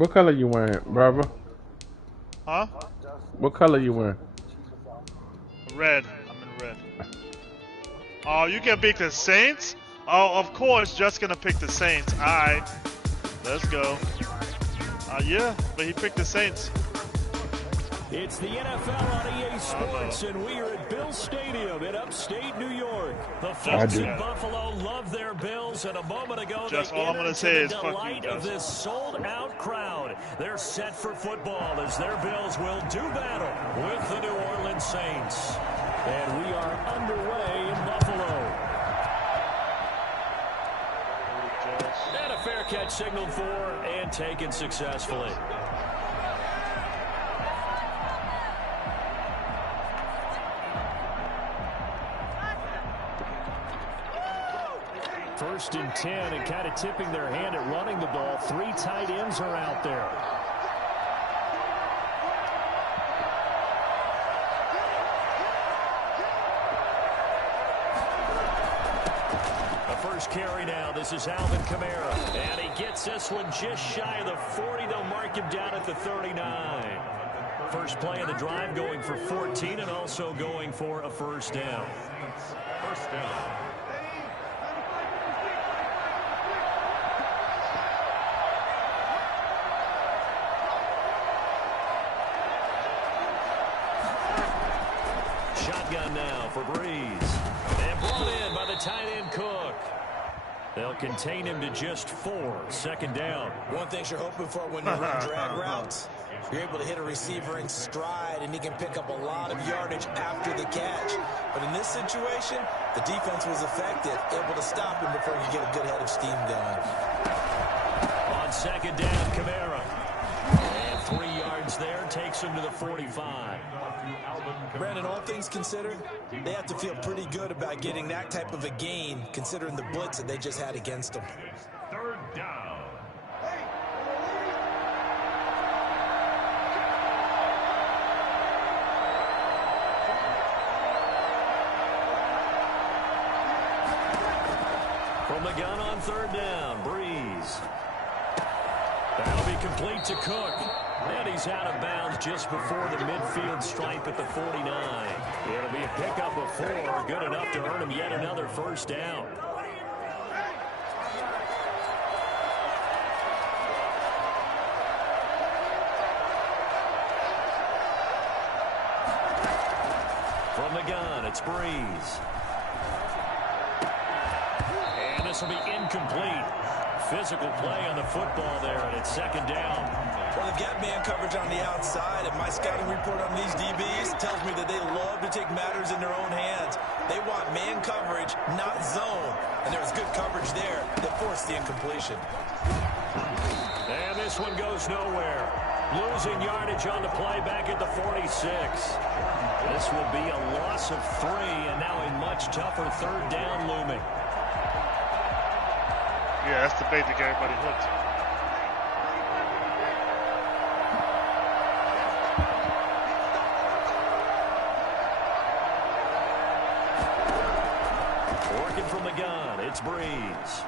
What color you wearing, brother? Huh? What color you wearing? Red. I'm in red. Oh, you can pick the Saints? Oh, of course, just gonna pick the Saints. Alright. Let's go. Yeah, but he picked the Saints. It's the NFL on EA Sports, and we are at Bill Stadium in upstate New York. The folks in Buffalo love their Bills, and a moment ago Just they all I'm gonna entered say the is fuck delight you, of this sold-out crowd. They're set for football as their Bills will do battle with the New Orleans Saints. And we are underway in Buffalo. And a fair catch signaled for and taken successfully. First and 10, and kind of tipping their hand at running the ball. 3 tight ends are out there. The first carry now. This is Alvin Kamara. And he gets this one just shy of the 40. They'll mark him down at the 39. First play of the drive going for 14 and also going for a first down. First down. Shotgun now for Breeze. And brought in by the tight end Cook. They'll contain him to just 4. Second down. One thing you're hoping for when you run drag routes, you're able to hit a receiver in stride, and he can pick up a lot of yardage after the catch. But in this situation, the defense was effective, able to stop him before you get a good head of steam going. On second down, Kamara. And 3 yards there takes him to the 45. Brandon, all things considered, they have to feel pretty good about getting that type of a gain, considering the blitz that they just had against them. Third down. From the gun on third down, Breeze. That'll be complete to Cook. And he's out of bounds just before the midfield stripe at the 49. It'll be a pickup of 4, good enough to earn him yet another first down. From the gun, it's Breeze. And this will be incomplete. Physical play on the football there, and it's second down. Well, they've got man coverage on the outside, and my scouting report on these DBs tells me that they love to take matters in their own hands. They want man coverage, not zone. And there was good coverage there that forced the incompletion. And this one goes nowhere. Losing yardage on the play back at the 46. This will be a loss of 3, and now a much tougher third down looming. Yeah, that's the bait to get everybody hooked. Working from the gun, it's Breeze.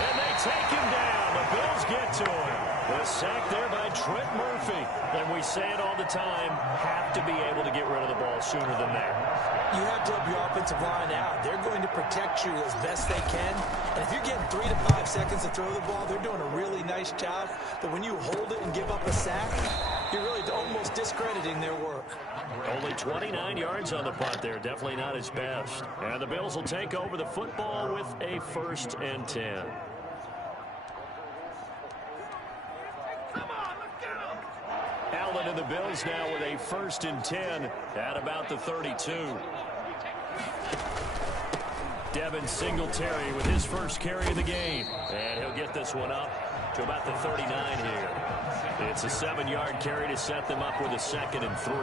And they take him down. The Bills get to him. The sack there by Trent Murphy. And we say it all the time, have to be able to get rid of the ball sooner than that. You have to help your offensive line out. They're going to protect you as best they can. And if you're getting 3 to 5 seconds to throw the ball, they're doing a really nice job. But when you hold it and give up a sack, you're really almost discrediting their work. Only 29 yards on the punt there. Definitely not his best. And the Bills will take over the football with a 1st and 10. Allen and the Bills now with a 1st and 10 at about the 32. Devin Singletary with his first carry of the game. And he'll get this one up to about the 39 here. It's a 7-yard carry to set them up with a 2nd and 3.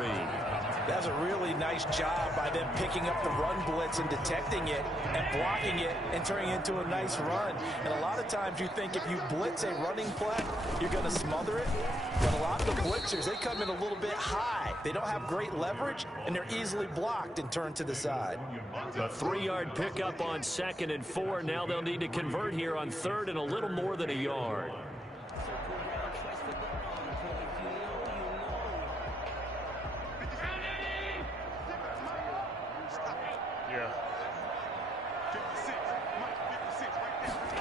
That's a really nice job by them picking up the run blitz and detecting it and blocking it and turning it into a nice run. And a lot of times you think if you blitz a running play, you're going to smother it. But a lot of the blitzers, they come in a little bit high. They don't have great leverage, and they're easily blocked and turned to the side. A 3-yard pickup on 2nd and 4. Now they'll need to convert here on 3rd and a little more than a yard. Yeah.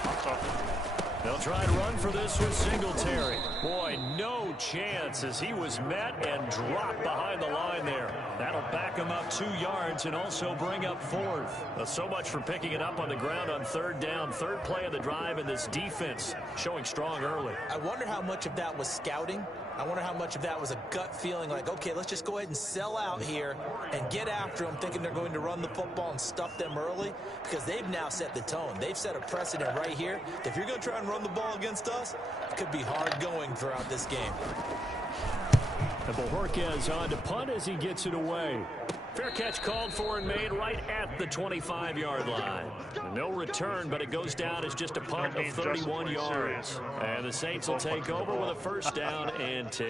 I'm talking. They'll try to run for this with Singletary. Boy, no chance as he was met and dropped behind the line there. That'll back him up 2 yards and also bring up 4th. So much for picking it up on the ground on 3rd down. 3rd play of the drive, and this defense showing strong early. I wonder how much of that was scouting. I wonder how much of that was a gut feeling like, okay, let's just go ahead and sell out here and get after them, thinking they're going to run the football and stuff them early, because they've now set the tone. They've set a precedent right here. If you're going to try and run the ball against us, it could be hard going throughout this game. And Bojorquez on to punt as he gets it away. Fair catch called for and made right at the 25-yard line. No return, but it goes down as just a punt of 31 yards. And the Saints will take over with a 1st down and 10.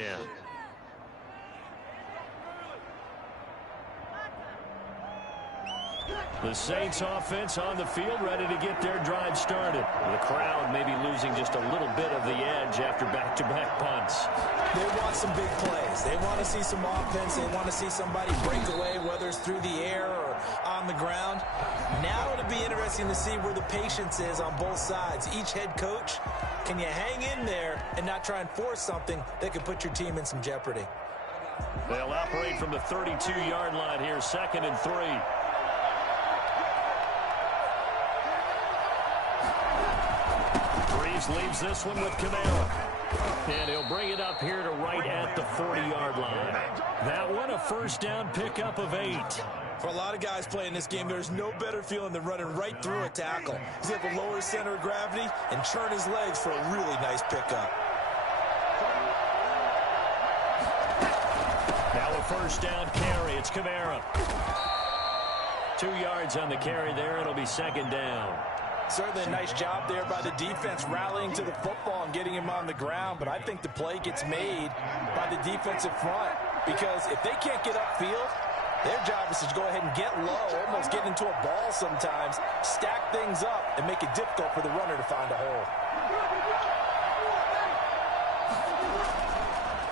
The Saints offense on the field, ready to get their drive started. The crowd may be losing just a little bit of the edge after back-to-back punts. They want some big plays. They want to see some offense. They want to see somebody break away, whether it's through the air or on the ground. Now it'll be interesting to see where the patience is on both sides. Each head coach, can you hang in there and not try and force something that could put your team in some jeopardy? They'll operate from the 32-yard line here, 2nd and 3. Leaves this one with Kamara. And he'll bring it up here to right at the 40-yard line. That one a 1st down pickup of 8. For a lot of guys playing this game, there's no better feeling than running right through a tackle. He's able to lower his center of gravity and churn his legs for a really nice pickup. Now a 1st down carry. It's Kamara. 2 yards on the carry there. It'll be 2nd down. Certainly a nice job there by the defense rallying to the football and getting him on the ground, but I think the play gets made by the defensive front, because if they can't get upfield, their job is to go ahead and get low, almost get into a ball sometimes, stack things up, and make it difficult for the runner to find a hole.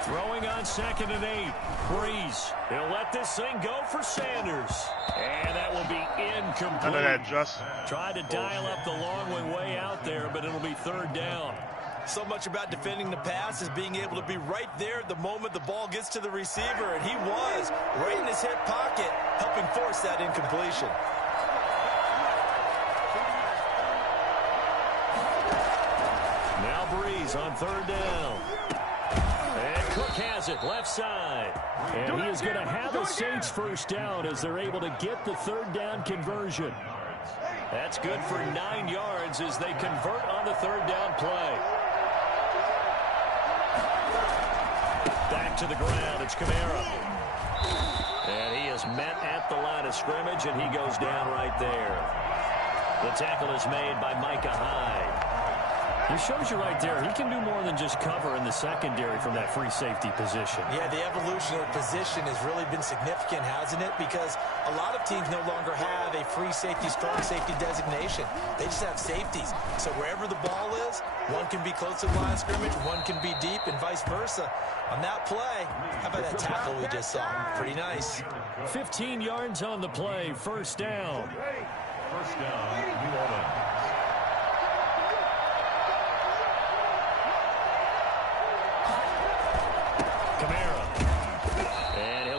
Throwing on 2nd and 8. Breeze. He'll let this thing go for Sanders. And that will be incomplete. None of that, just. Tried to dial up the long way out there, but it'll be 3rd down. So much about defending the pass is being able to be right there the moment the ball gets to the receiver, and he was right in his hip pocket, helping force that incompletion. Now Breeze on 3rd down. And Cook has it left side. And he is going to have a Saints 1st down as they're able to get the 3rd down conversion. That's good for 9 yards as they convert on the 3rd down play. Back to the ground. It's Kamara. And he is met at the line of scrimmage, and he goes down right there. The tackle is made by Micah Hyde. He shows you right there, he can do more than just cover in the secondary from that free safety position. Yeah, the evolution of position has really been significant, hasn't it? Because a lot of teams no longer have a free safety, strong safety designation. They just have safeties. So wherever the ball is, one can be close to the line of scrimmage, one can be deep, and vice versa. On that play, how about that tackle we just saw? Pretty nice. 15 yards on the play, 1st down. 1st down, New Orleans.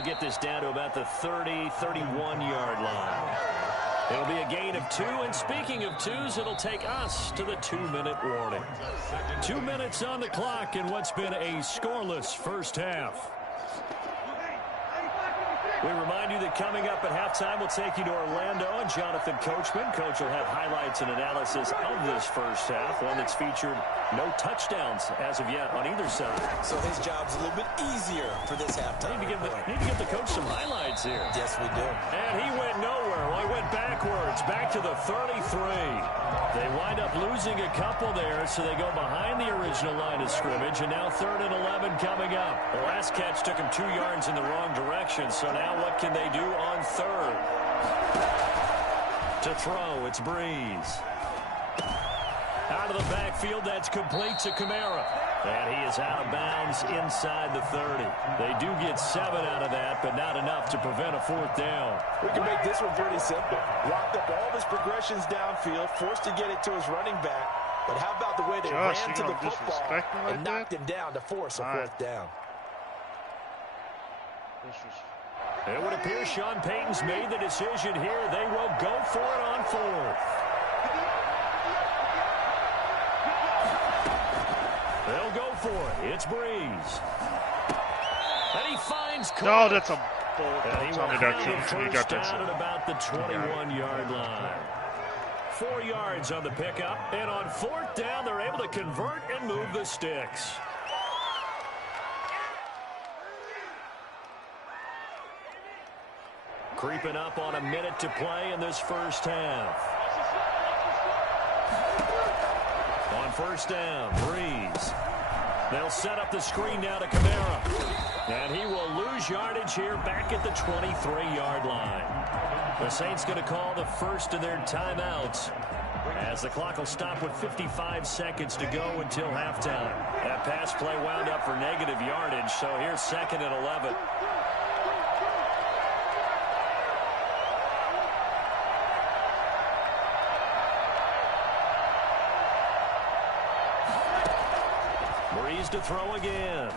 Get this down to about the 30-31-yard line. It'll be a gain of 2, and speaking of 2s, it'll take us to the 2-minute warning. 2 minutes on the clock in what's been a scoreless 1st half. We remind you that coming up at halftime, we'll take you to Orlando and Jonathan Coachman. Coach will have highlights and analysis of this 1st half, one that's featured no touchdowns as of yet on either side. So his job's a little bit easier for this halftime. Need to give the coach some highlights here. Yes, we do. And he went nowhere. Well, he went backwards, back to the 33. They wind up losing a couple there, so they go behind the original line of scrimmage, and now 3rd and 11 coming up. The last catch took him 2 yards in the wrong direction, so now what can they do on 3rd? To throw, it's Breeze. Out of out of the backfield. That's complete to Kamara. And he is out of bounds inside the 30. They do get 7 out of that, but not enough to prevent a 4th down. We can make this one pretty simple. Locked up all of his progressions downfield, forced to get it to his running back. But how about the way they ran to the football and knocked him down to force a 4th down? It would appear Sean Payton's made the decision here. They will go for it on 4th. They'll go for it. It's Breeze. And he finds Cook. No, that's a bull. And he will have first down at about the 21-yard line. 4 yards on the pickup. And on 4th down, they're able to convert and move the sticks. Creeping up on a minute to play in this first half. On 1st down, Breeze. They'll set up the screen now to Kamara. And he will lose yardage here back at the 23-yard line. The Saints going to call the first of their timeouts, as the clock will stop with 55 seconds to go until halftime. That pass play wound up for negative yardage, so here's 2nd and 11. Breeze to throw again.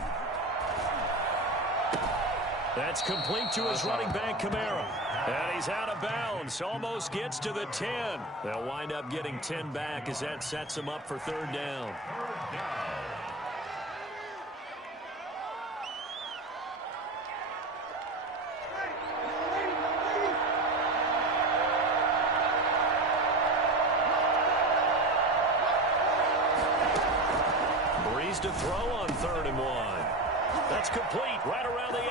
That's complete to his running back, Kamara. And he's out of bounds. Almost gets to the 10. They'll wind up getting 10 back as that sets him up for 3rd down. Breeze to throw on 3rd and 1. That's complete right around the 8.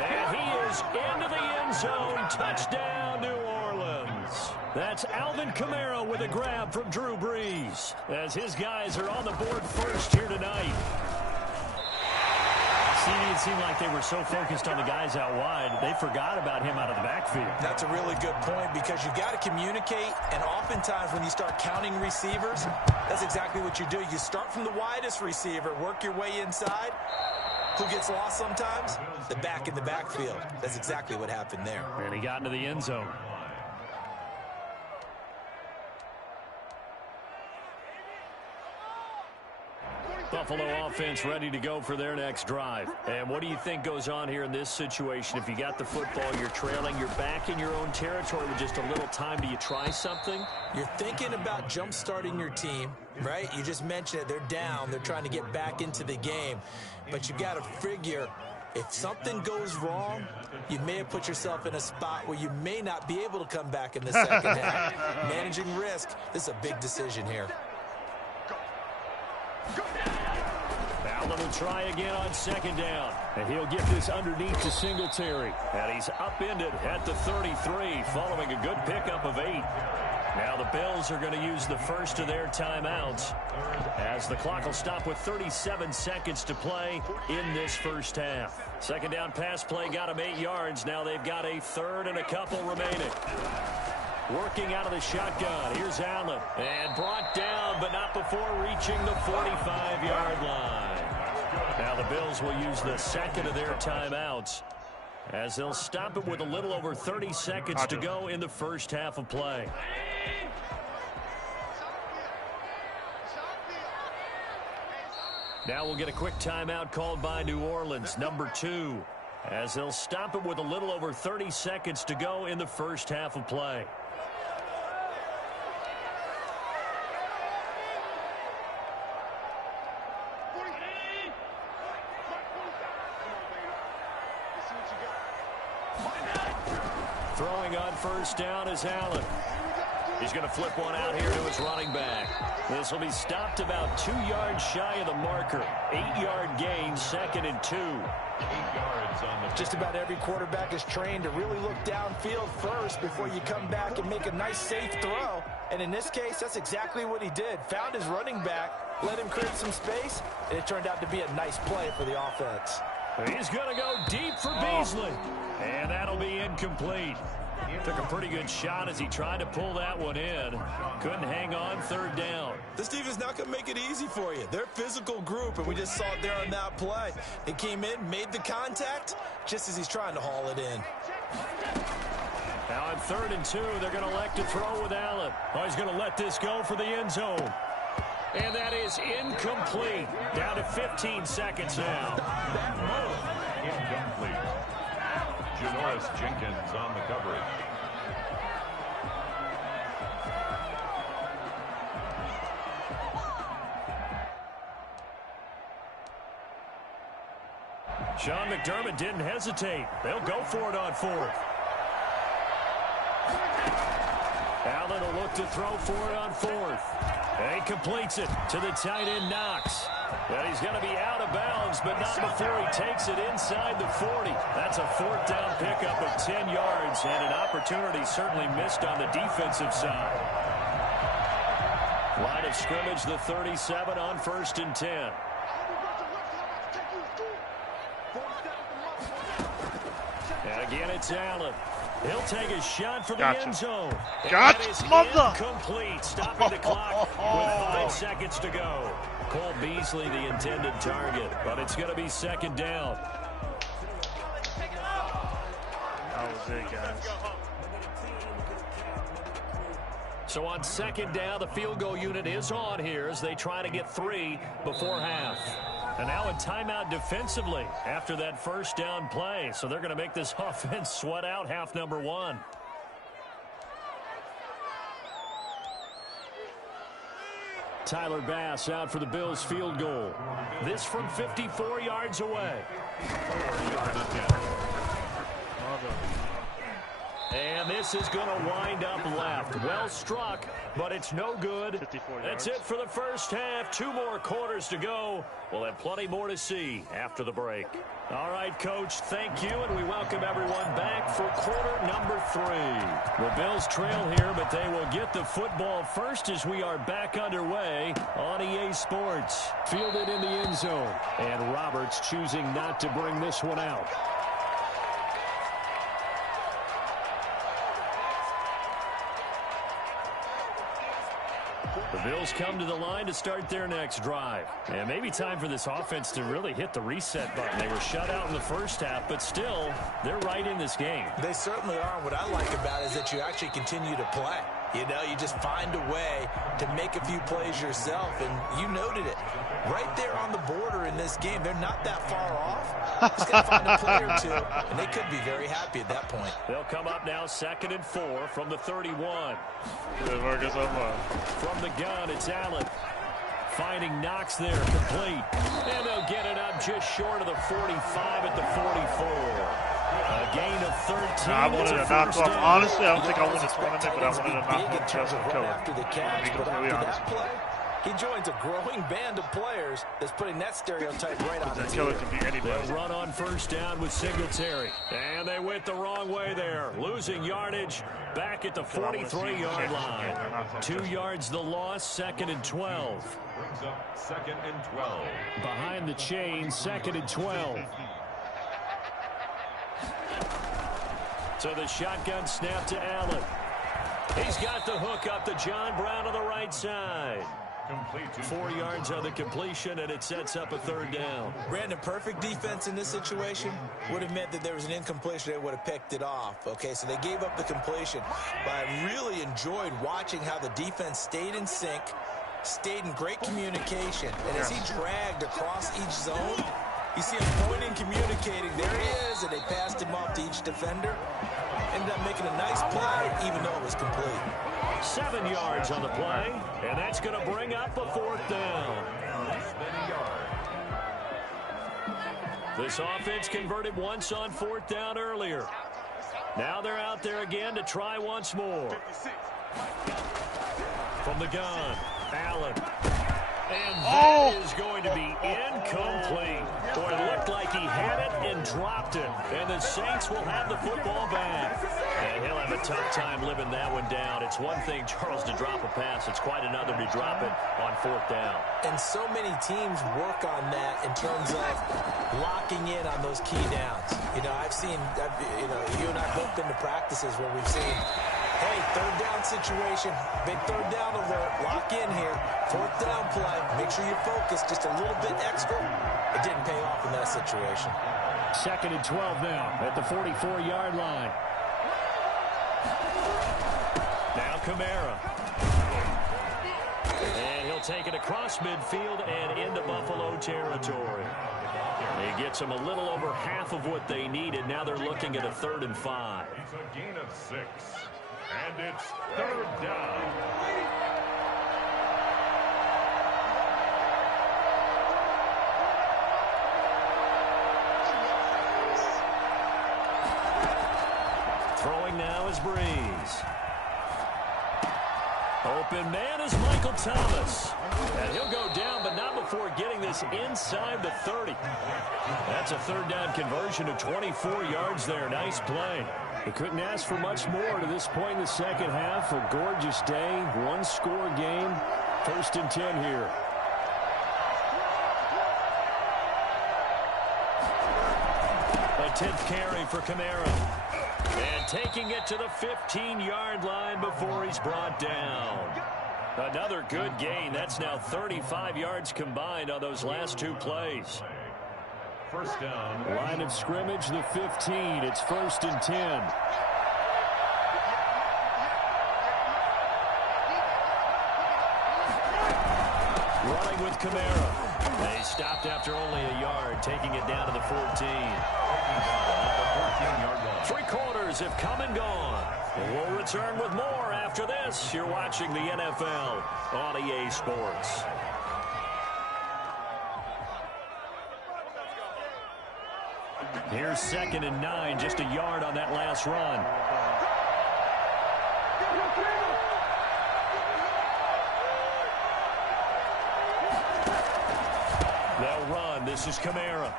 And he is into the end zone. Touchdown, New Orleans. That's Alvin Kamara with a grab from Drew Brees, as his guys are on the board first here tonight. It seemed like they were so focused on the guys out wide, they forgot about him out of the backfield. That's a really good point, because you got to communicate, and oftentimes when you start counting receivers, that's exactly what you do. You start from the widest receiver, work your way inside. Who gets lost sometimes? The back in the backfield. That's exactly what happened there. And he got into the end zone. Buffalo offense ready to go for their next drive. And what do you think goes on here in this situation? If you got the football, you're trailing, you're back in your own territory with just a little time. Do you try something? You're thinking about jump-starting your team, right? You just mentioned it. They're down. They're trying to get back into the game. But you got to figure, if something goes wrong, you may have put yourself in a spot where you may not be able to come back in the second half. Managing risk, this is a big decision here. Allen will try again on 2nd down. And he'll get this underneath to Singletary. And he's upended at the 33 following a good pickup of 8. Now the Bills are going to use the first of their timeouts, as the clock will stop with 37 seconds to play in this first half. 2nd down pass play got them 8 yards. Now they've got a 3rd and a couple remaining. Working out of the shotgun. Here's Allen. And brought down, but not before reaching the 45-yard line. Now the Bills will use the 2nd of their timeouts, as they'll stop it with a little over 30 seconds to go in the first half of play. Now we'll get a quick timeout called by New Orleans, number 2, as they'll stop it with a little over 30 seconds to go in the first half of play. Throwing on 1st down is Allen. He's going to flip one out here to his running back. This will be stopped about 2 yards shy of the marker. 8-yard gain, 2nd and 2. 8 yards on the... Just about every quarterback is trained to really look downfield first before you come back and make a nice, safe throw. And in this case, that's exactly what he did. Found his running back, let him create some space, and it turned out to be a nice play for the offense. He's going to go deep for Beasley. And that'll be incomplete. Took a pretty good shot as he tried to pull that one in. Couldn't hang on, third down. This defense not going to make it easy for you. They're a physical group, and we just saw it there on that play. He came in, made the contact, just as he's trying to haul it in. Now on 3rd and 2, they're going to elect to throw with Allen. Oh, he's going to let this go for the end zone. And that is incomplete. Down to 15 seconds now. Incomplete. Janoris Jenkins on the coverage. Sean McDermott didn't hesitate. They'll go for it on 4th. Allen will look to throw for it on 4th. And he completes it to the tight end, Knox. But he's going to be out of bounds, but not before he takes it inside the 40. That's a 4th down pickup of 10 yards, and an opportunity certainly missed on the defensive side. Line of scrimmage, the 37 on 1st and 10. And again, it's Allen. He'll take a shot for the end zone. Gotcha, mother! Incomplete, stopping the clock with 5 seconds to go. Cole Beasley, the intended target, but it's going to be 2nd down. That was it, guys. So on 2nd down, the field goal unit is on here as they try to get 3 before half. And now a timeout defensively after that 1st down play. So they're going to make this offense sweat out half number 1. Tyler Bass out for the Bills field goal. This from 54 yards away. And this is going to wind up left. Well struck, but it's no good. That's it for the first half. 2 more quarters to go. We'll have plenty more to see after the break. All right, Coach, thank you, and we welcome everyone back for quarter number 3. The Bills trail here, but they will get the football first as we are back underway on EA Sports. Fielded in the end zone, and Roberts choosing not to bring this one out. The Bills come to the line to start their next drive. And maybe time for this offense to really hit the reset button. They were shut out in the first half, but still, they're right in this game. They certainly are. What I like about it is that you actually continue to play. You know, you just find a way to make a few plays yourself, and you noted it. Right there on the border in this game, they're not that far off. Just got to find a play or two, and they could be very happy at that point. They'll come up now 2nd and 4 from the 31. From the gun, it's Allen. Finding Knox there, complete. And they'll get it up just short of the 45 at the 44. A gain of 13. I wanted to knock off. Honestly, I don't think I won the tournament, but I wanted to knock off Justin Keller. After the catch, but after that play, he joins a growing band of players that's putting that stereotype right on his Keller can be anybody. They'll run on 1st down with Singletary. And they went the wrong way there. Losing yardage back at the 43-yard line. 2 yards the loss, 2nd and 12. Brings up 2nd and 12. Behind the chain, 2nd and 12. So the shotgun snap to Allen. He's got the hook up to John Brown on the right side. 4 yards on the completion, and it sets up a 3rd down. Brandon, perfect defense in this situation would have meant that there was an incompletion. They would have picked it off. Okay, so they gave up the completion. But I really enjoyed watching how the defense stayed in sync, stayed in great communication. And as he dragged across each zone, you see him pointing, communicating. There he is, and they passed him off to each defender. Ended up making a nice play, even though it was complete. 7 yards on the play, and that's going to bring up a 4th down. This offense converted once on 4th down earlier. Now they're out there again to try once more. From the gun, Allen. And that is going to be incomplete. Boy, it looked like he had it and dropped it. And the Saints will have the football back. And he'll have a tough time living that one down. It's one thing, Charles, to drop a pass. It's quite another to drop it on 4th down. And so many teams work on that in terms of locking in on those key downs. You know, you and I have both been to practices where we've seen, hey, 3rd down situation, big 3rd down alert, lock in here, 4th down play, make sure you're focused just a little bit extra. It didn't pay off in that situation. 2nd and 12 now at the 44-yard line. Now Kamara. And he'll take it across midfield and into Buffalo territory. He gets them a little over half of what they needed. Now they're looking at a 3rd and 5. It's a gain of 6. And it's 3rd down. Throwing now is Breeze. Open man is Michael Thomas. And he'll go down, but not before getting this inside the 30. That's a 3rd down conversion of 24 yards there. Nice play. He couldn't ask for much more to this point in the second half. A gorgeous day, 1-score game. 1st and 10 here. A 10th carry for Kamara. And taking it to the 15-yard line before he's brought down. Another good gain. That's now 35 yards combined on those last 2 plays. 1st down. Line of scrimmage, the 15. It's 1st and 10. Running with Kamara. They stopped after only a yard, taking it down to the 14. 3 quarters have come and gone. We'll return with more after this. You're watching the NFL on EA Sports. Here's 2nd and 9, just a yard on that last run. They'll run. This is Kamara.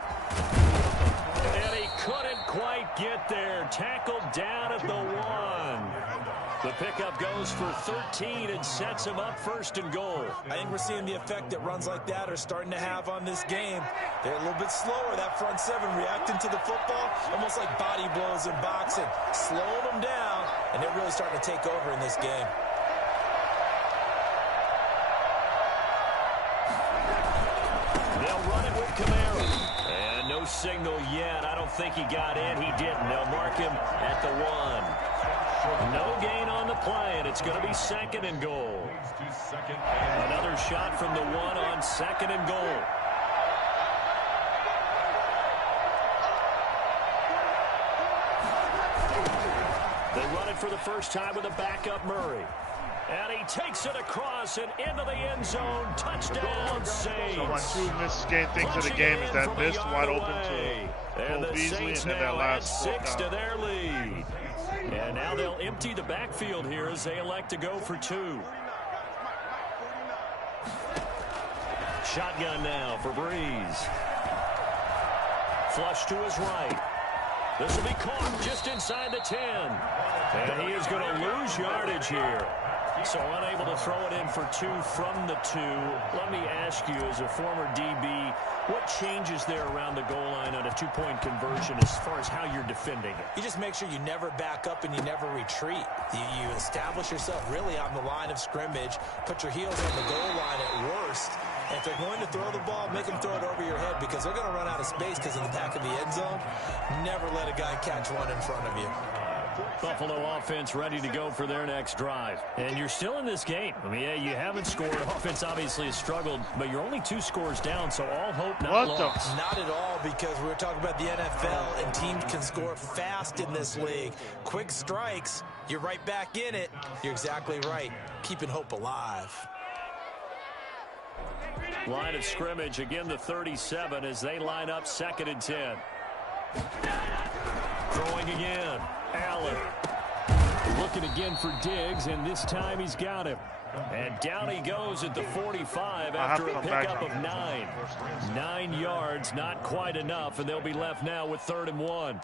And he couldn't quite get there. Tackled down at the 1. The pickup goes for 13 and sets him up 1st and goal. I think we're seeing the effect that runs like that are starting to have on this game. They're a little bit slower, that front 7, reacting to the football, almost like body blows in boxing, slowing them down, and they're really starting to take over in this game. They'll run it with Kamara. And no signal yet. I don't think he got in. He didn't. They'll mark him at the 1. No gain on the play, and it's going to be 2nd and goal. Another shot from the 1 on 2nd and goal. They run it for the first time with a backup Murray. And he takes it across and into the end zone. Touchdown, Saints. So one two misgained things of the game is that missed wide open to Cole Beasley, and then that last 6 to their lead. And now they'll empty the backfield here as they elect to go for 2. Shotgun now for Breeze. Flush to his right. This will be caught just inside the 10. And he is going to lose yardage here. So unable to throw it in for 2 from the 2. Let me ask you, as a former DB, what changes there around the goal line on a 2-point conversion as far as how you're defending it? You just make sure you never back up and you never retreat. You establish yourself really on the line of scrimmage, put your heels on the goal line at worst. And if they're going to throw the ball, make them throw it over your head, because they're going to run out of space because in the back of the end zone. Never let a guy catch one in front of you. Buffalo offense ready to go for their next drive. And you're still in this game. I mean, yeah, you haven't scored. Offense obviously has struggled, but you're only 2 scores down, so all hope not lost. Not at all, because we were talking about the NFL, and teams can score fast in this league. Quick strikes, you're right back in it. You're exactly right. Keeping hope alive. Line of scrimmage, again the 37 as they line up 2nd and 10. Throwing again. Allen looking again for Diggs, and this time he's got him. And down he goes at the 45 after a pickup of 9. 9 yards, not quite enough, and they'll be left now with 3rd and 1.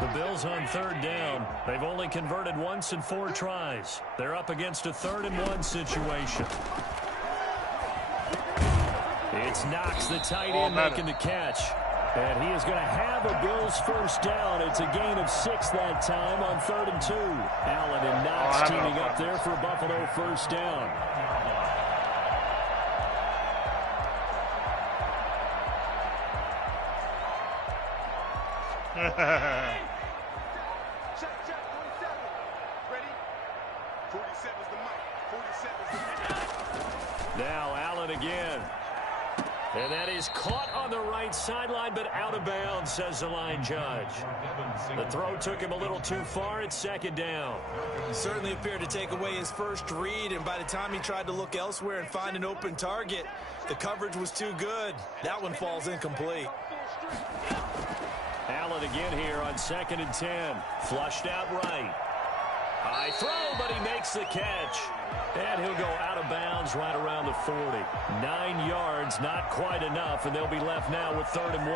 The Bills on 3rd down. They've only converted once in 4 tries. They're up against a 3rd and 1 situation. It's Knox, the tight end, making the catch. And he is going to have a Bills first down. It's a gain of 6 that time on 3rd and 2. Allen and Knox teaming up there for Buffalo first down. Now Allen again. And that is caught on the right sideline, but out of bounds, says the line judge. The throw took him a little too far. It's 2nd down. Certainly appeared to take away his first read, and by the time he tried to look elsewhere and find an open target, the coverage was too good. That one falls incomplete. Allen again here on 2nd and 10. Flushed out right. High throw, but he makes the catch. And he'll go out of bounds right around the 40. 9 yards, not quite enough, and they'll be left now with 3rd and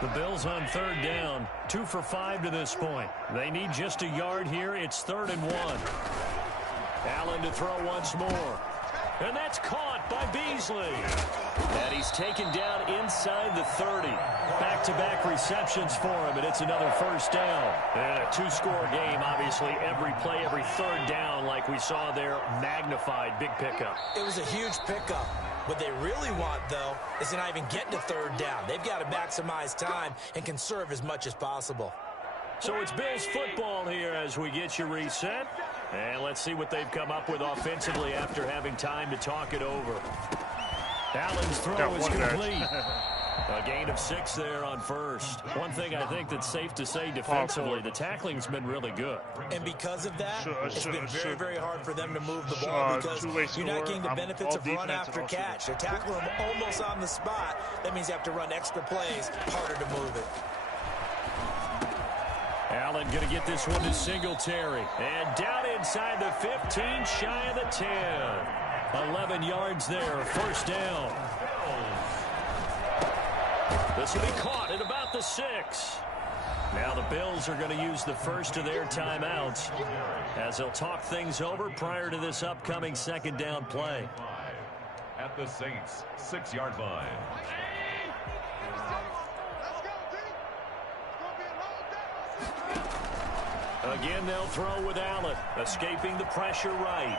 1. The Bills on 3rd down, 2 for 5 to this point. They need just a yard here. It's 3rd and 1. Allen to throw once more. And that's caught by Beasley. And he's taken down inside the 30. Back-to-back receptions for him, and it's another first down. And a 2-score game, obviously. Every play, every 3rd down, like we saw there, magnified. Big pickup. It was a huge pickup. What they really want, though, is to not even get to 3rd down. They've got to maximize time and conserve as much as possible. So it's Bills football here as we get you reset. And let's see what they've come up with offensively after having time to talk it over. Allen's throw is complete. A gain of 6 there on first. One thing I think that's safe to say defensively, the tackling's been really good. And because of that, it's been very, very hard for them to move the ball because you're not getting the benefits of run after catch. They're tackling them almost on the spot. That means you have to run extra plays, harder to move it. Allen going to get this one to Singletary. And down inside the 15, shy of the 10. 11 yards there, first down. This will be caught at about the 6. Now the Bills are going to use the first of their timeouts as they'll talk things over prior to this upcoming 2nd down play. At the Saints' 6-yard line. Again, they'll throw with Allen, escaping the pressure right.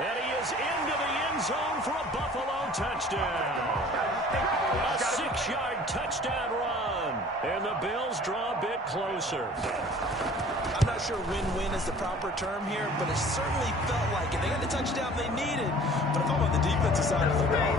And he is into the end zone for a Buffalo touchdown. A 6-yard touchdown run. And the Bills draw a bit closer. I'm not sure win-win is the proper term here, but it certainly felt like it. They got the touchdown they needed. But if I'm on the defensive side of the ball,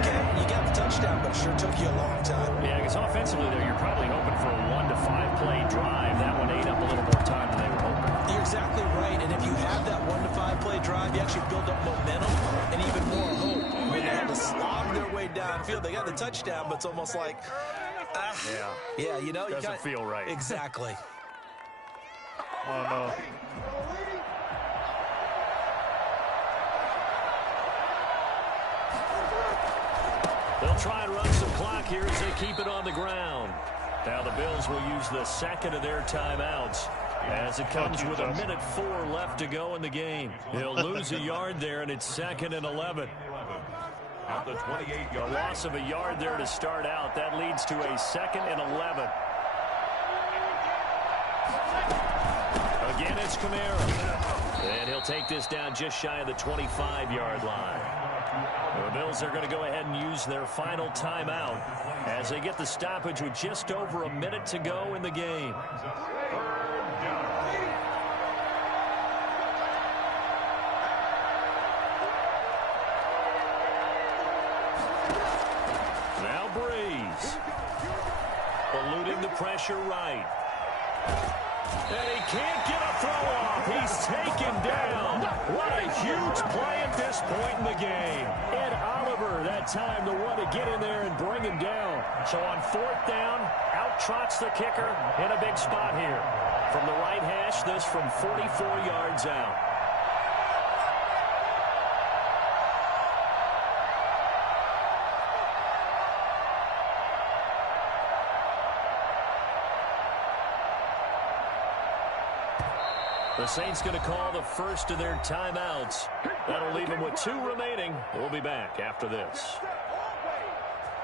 okay, you got the touchdown, but it sure took you a long time. Yeah, because offensively there, you're probably hoping for a 1 to 5 play drive. That one ate up a little more time than they were hoping. You're exactly right, and if you have that 1 to 5 play drive, you actually build up momentum and even more hope. When they had to slob their way downfield, they got the touchdown, but it's almost like, yeah, you know, doesn't feel right. Exactly. Oh, no. They'll try and run some clock here as they keep it on the ground. Now the Bills will use the 2nd of their timeouts as it comes with 1:04 left to go in the game. He'll lose a yard there, and it's 2nd and 11. At the 28-yard A loss of a yard there to start out. That leads to a 2nd and 11. Again, it's Kamara. And he'll take this down just shy of the 25-yard line. The Bills are going to go ahead and use their final timeout as they get the stoppage with just over a minute to go in the game. Now Breeze. Eluding the pressure right. And he can't get a throw off. He's taken down. What a huge play at this point in the game. Ed Oliver, that time the one to get in there and bring him down. So on 4th down, out trots the kicker in a big spot here. From the right hash, this from 44 yards out. The Saints going to call the first of their timeouts. That'll leave them with 2 remaining. We'll be back after this.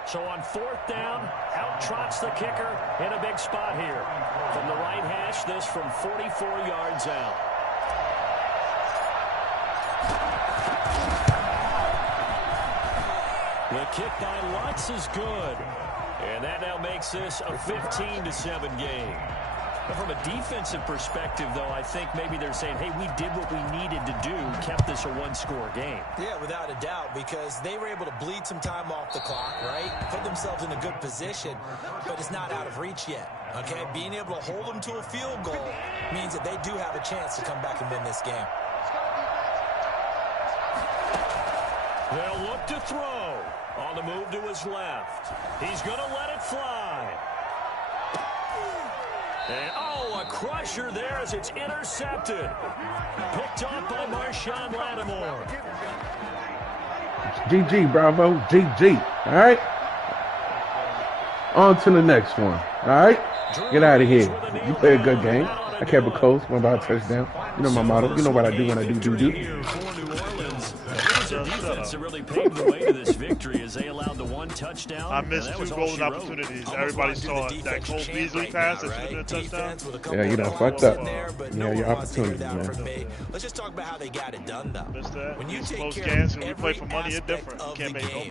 So on 4th down, out trots the kicker in a big spot here. From the right hash, this from 44 yards out. The kick by Lutz is good. And that now makes this a 15-7 game. From a defensive perspective, though, I think maybe they're saying, hey, we did what we needed to do, kept this a 1-score game. Yeah, without a doubt, because they were able to bleed some time off the clock, right? Put themselves in a good position, but it's not out of reach yet, okay? Being able to hold them to a field goal means that they do have a chance to come back and win this game. They'll look to throw. On the move to his left. He's going to let it fly. And, oh, a crusher there as it's intercepted. Picked off by Marshawn Lattimore. GG, Bravo. GG. All right? On to the next one. All right? Get out of here. You play a good game. I kept it close. Went by a touchdown. You know my motto. You know what I do when I do. The defense that really paved the way to this victory as they allowed the 1 touchdown. I missed 2 golden opportunities. Everybody saw that Cole Beasley pass that should have been a touchdown. Yeah, you done fucked up. Yeah, your opportunity, man. Let's just talk about how they got it done, though. Missed that. When you take close care games of and we play for money, it's different. You can't make no game,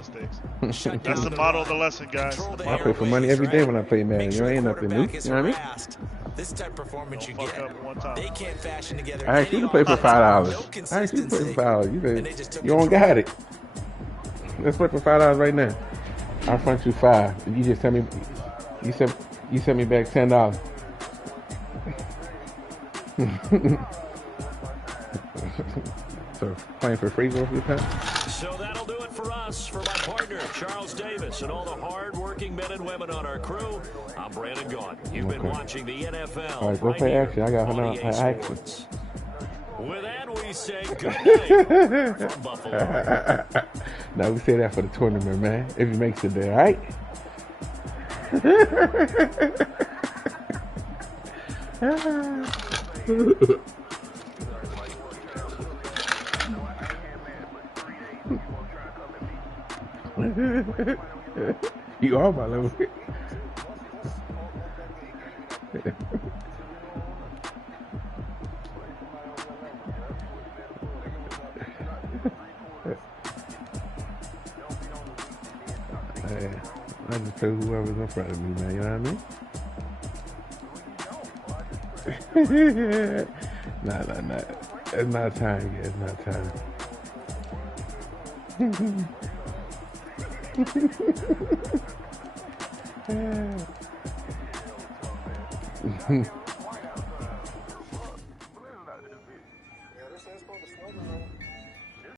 mistakes. That's the motto of the lesson, guys. I play for money every day when I play Madden. You ain't nothing new. You know what I mean? This type of performance you get, they can't fashion together. I asked you to play for $5. I asked you to play for $5. You don't got it. Let's play for $5 right now. I'll front you $5. You just tell me. You sent me back $10. So playing for free goes with that. So that'll do it for us. For my partner, Charles Davis, and all the hard-working men and women on our crew, I'm Brandon Gaudin. You've been watching the NFL. All right, go play action. I got action. With that, we say good night from Buffalo. Now we say that for the tournament, man. If he makes it there, all right? You are my level. I just play whoever's in front of me, man. You know what I mean? Nah. It's not time yet. It's not time.